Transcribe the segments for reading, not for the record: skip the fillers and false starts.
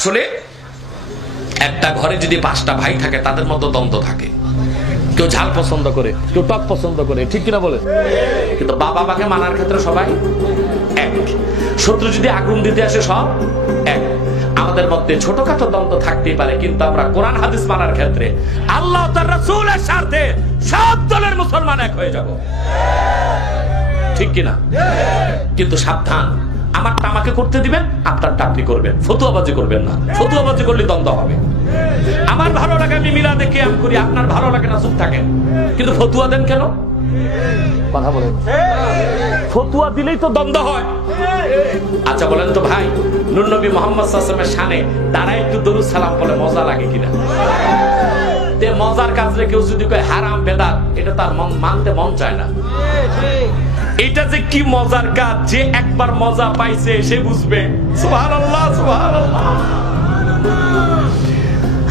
আসলে একটা ঘরে যদি 5টা ভাই থাকে তাদের মধ্যে দ্বন্দ্ব থাকে, কেউ ঝাল পছন্দ করে, কেউ টক পছন্দ করে, ঠিক কিনা বলে? কিন্তু বাবা মাকে মানার ক্ষেত্রে সবাই এক। শত্রু যদি আগুন দিতে আসে সব এক। আমাদের মধ্যে ছোটখাটো দ্বন্দ্ব থাকতেই পারে, কিন্তু আমরা কোরআন হাদিস মানার ক্ষেত্রে আল্লাহ তার রাসূলের স্বার্থে সব দলের মুসলমান এক হয়ে যাব, ঠিক কিনা? কিন্তু সাবধান, আমারটা আমাকে করতে দিবেন, আপনারটা আপনি করবেন, ফতুয়াবাজি করবেন না। ফতুয়াবাজি করলে দ্বন্দ্ব হবে। আমার ভালো লাগে আমি মিলাদে কিয়াম করি, আপনার ভালো লাগে না, চুপ থাকেন। কিন্তু ফতুয়া দেন কেন? কথা বলেন। ফতুয়া দিলেই তো দ্বন্দ্ব হয়। আচ্ছা বলেন তো ভাই, নূর নবী মুহাম্মদ সাল্লাল্লাহু আলাইহি ওয়াসাল্লামের শানে দাঁড়ায় একটু দরুদ সালাম বলে মজা লাগে কিনা? তে মজার কাজে কেউ যদি কয় হারাম বেদাত, এটা তার মানতে মন চায় না। এটা যে কি মজার কাজ, যে একবার মজা পাইছে সে বুঝবে। সুবহানাল্লাহ, সুবহানাল্লাহ।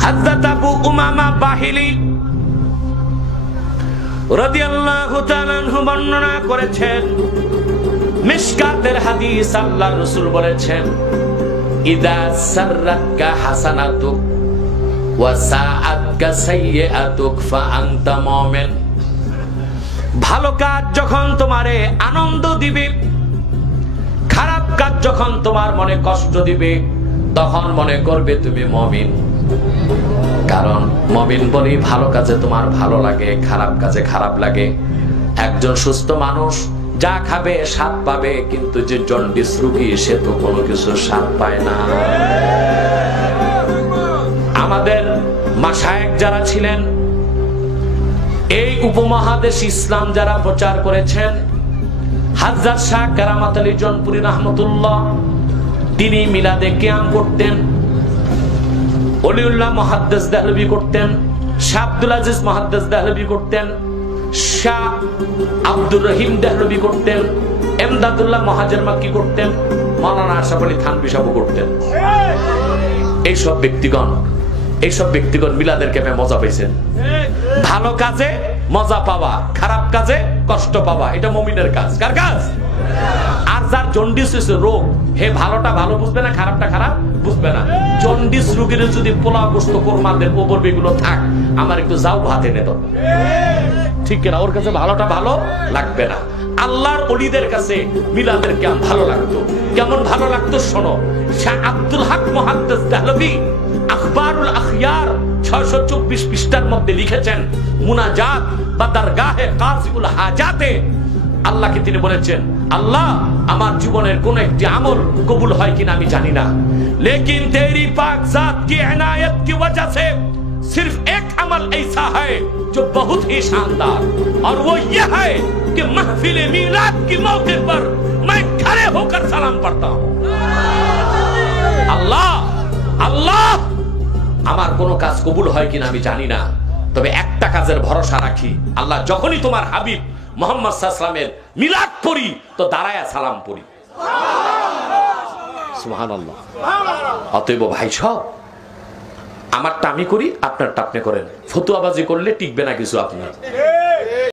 হযরত আবু উমামা বাহিলি রাদিয়াল্লাহু তাআলা আনহু বর্ণনা করেছেন, মিশকাতের হাদিস, আল্লাহর রাসূল বলেছেন, ইদা সাররাকা হাসানাতুক ওয়া সাআতকা সাইয়্যাতুক ফা আনতা মুমিন। ভালো কাজ যখন তোমারে আনন্দ দিবে, খারাপ কাজ যখন তোমার মনে কষ্ট দিবে, তখন মনে করবে তুমি মুমিন। কারণ মুমিন বলেই ভালো কাজে তোমার ভালো লাগে, খারাপ কাজে খারাপ লাগে। একজন সুস্থ মানুষ যা খাবে স্বাদ পাবে, কিন্তু যে জন্ডিস রোগী সে তো কোনো কিছু স্বাদ পায় না। আমাদের মাশায়েখ যারা ছিলেন, এই উপমহাদেশ ইসলাম যারা প্রচার করেছেন, হযরত শাহ কারামাত আলী জনপুরি রাহমাতুল্লাহ, তিনি মিলাদে কিয়াম করতেন। ওলিউল্লাহ মুহাদ্দিস দেহলভী করতেন, শাহ আব্দুল আজিজ মুহাদ্দিস দেহলভী করতেন, শাহ আব্দুর রহিম দেহলভী করতেন, এমদাদুল্লাহ মুহাজির মাক্কি করতেন, মাওলানা আশরাফ আলী থানভী সাহেব করতেন। এইসব ব্যক্তিগণ মিলাদের ক্যাম্পে মজা পাইছেন। ভালো কাজে মজা পাওয়া, খারাপ কাজে কষ্ট পাওয়া, এটা মুমিনের কাজ। কার কাজ? আর যার জন্ডিস হয়েছে রোগ, হে ভালোটা ভালো বুঝবে না, খারাপটা খারাপ বুঝবে না। জন্ডিস রোগীর যদি পোলাও গোশত কোরমা দেব বলবে এগুলো থাক, আমার একটু যাও ভাত এনে দাও, ঠিক কিনা? ওর কাছে ভালোটা ভালো লাগবে না। আল্লাহর ওলিদের কাছে মিলাদের কেমন ভালো লাগতো, কেমন ভালো লাগতো শোনো। শাহ আব্দুল হক মুহাদ্দিস দেহলভী আখবারুল আখয়ার 624 পৃষ্ঠার মধ্যে লিখেছেন, মুনাজাত বা দরগাহে কাযিউল হাজাতে আল্লাহকে তিনি বলেছেন, আল্লাহ আমার জীবনের কোন একটি আমল কবুল হয় কিনা আমি জানি না, लेकिन तेरी पाक जात की इनायत की वजह से सिर्फ एक अमल ऐसा है जो बहुत ही शानदार, और वो ये है कि महफिल मीलाद के मौके पर मैं खड़े होकर सलाम पढ़ता हूँ। আল্লাহ আল্লাহ আমার কোন কাজ কবুল হয় কিনা আমি জানি না, তবে একটা কাজের ভরসা রাখি, আল্লাহ যখনই তোমার হাবিব মুহাম্মদ সাল্লাল্লাহু আলাইহি ওয়াসাল্লামের মিলাদ পড়ি তো দাঁড়ায়া সালাম পড়ি। সুবহানাল্লাহ। অতএব ভাই সব, আমারটা আমি করি, আপনারটা আপনি করেন। ফতুয়াবাজি করলে টিকবে না কিছু আপনার।